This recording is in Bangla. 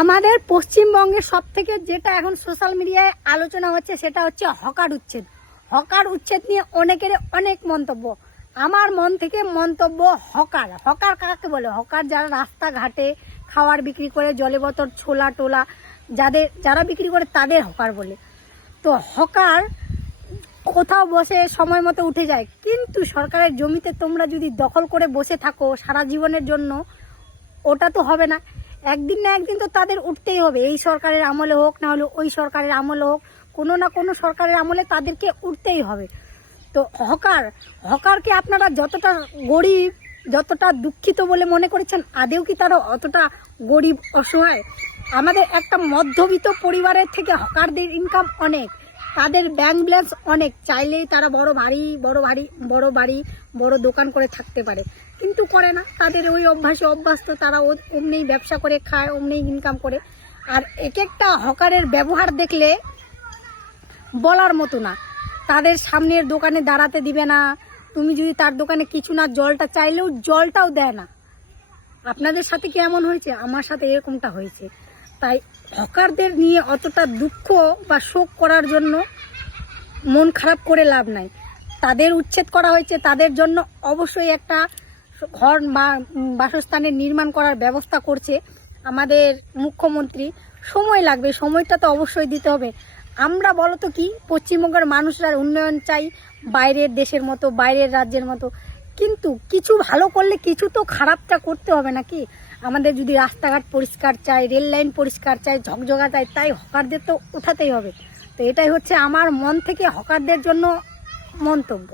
আমাদের পশ্চিমবঙ্গে সব থেকে যেটা এখন সোশ্যাল মিডিয়ায় আলোচনা হচ্ছে সেটা হচ্ছে হকার উচ্ছেদ। হকার উচ্ছেদ নিয়ে অনেকের অনেক মন্তব্য। আমার মন থেকে মন্তব্য, হকার হকার কাকে বলে? হকার যারা রাস্তাঘাটে খাবার বিক্রি করে, জলে বোতল, ছোলা টোলা যারা বিক্রি করে তাদের হকার বলে। তো হকার কোথাও বসে সময় মতো উঠে যায়, কিন্তু সরকারের জমিতে তোমরা যদি দখল করে বসে থাকো সারা জীবনের জন্য, ওটা তো হবে না। একদিন না একদিন তো তাদের উঠতেই হবে। এই সরকারের আমলে হোক, না হলে ওই সরকারের আমলে হোক, কোনো না কোনো সরকারের আমলে তাদেরকে উঠতেই হবে। তো হকারকে আপনারা যতটা গরিব, যতটা দুঃখিত বলে মনে করেছেন, আদেও কি তারা অতটা গরিব অসহায়? আমাদের একটা মধ্যবিত্ত পরিবারের থেকে হকারদের ইনকাম অনেক, তাদের ব্যাংক ব্যালেন্স অনেক, চাইলেই তারা বড় বাড়ি বড় দোকান করে থাকতে পারে, কিন্তু করে না। তাদের ওই অভ্যাস তো তারা অমনি ব্যবসা করে খায়, অমনি ইনকাম করে। আর এক একটা হকারের ব্যবহার দেখলে বলার মতো না। তাদের সামনের দোকানে দাঁড়াতে দিবে না, তুমি যদি তার দোকানে কিছু না জলটা চাইলেও জলটাও দেয় না। আপনাদের সাথে কি এমন হয়েছে? আমার সাথে এরকমটা হয়েছে। তাই হকারদের নিয়ে অতটা দুঃখ বা শোক করার জন্য মন খারাপ করে লাভ নাই। তাদের উচ্ছেদ করা হয়েছে, তাদের জন্য অবশ্যই একটা ঘর বা বাসস্থানের নির্মাণ করার ব্যবস্থা করছে আমাদের মুখ্যমন্ত্রী। সময় লাগবে, সময়টা তো অবশ্যই দিতে হবে। আমরা বলো তো কি, পশ্চিমবঙ্গের মানুষরা উন্নয়ন চাই বাইরের দেশের মতো, বাইরের রাজ্যের মতো, কিন্তু কিছু ভালো করলে কিছু তো খারাপটা করতে হবে নাকি? আমাদের যদি রাস্তাঘাট পরিষ্কার চাই, রেল লাইন পরিষ্কার চাই, ঝকঝকা চাই, তাই হকারদের তো উঠাতেই হবে। তো এটাই হচ্ছে আমার মন থেকে হকারদের জন্য মন্তব্য।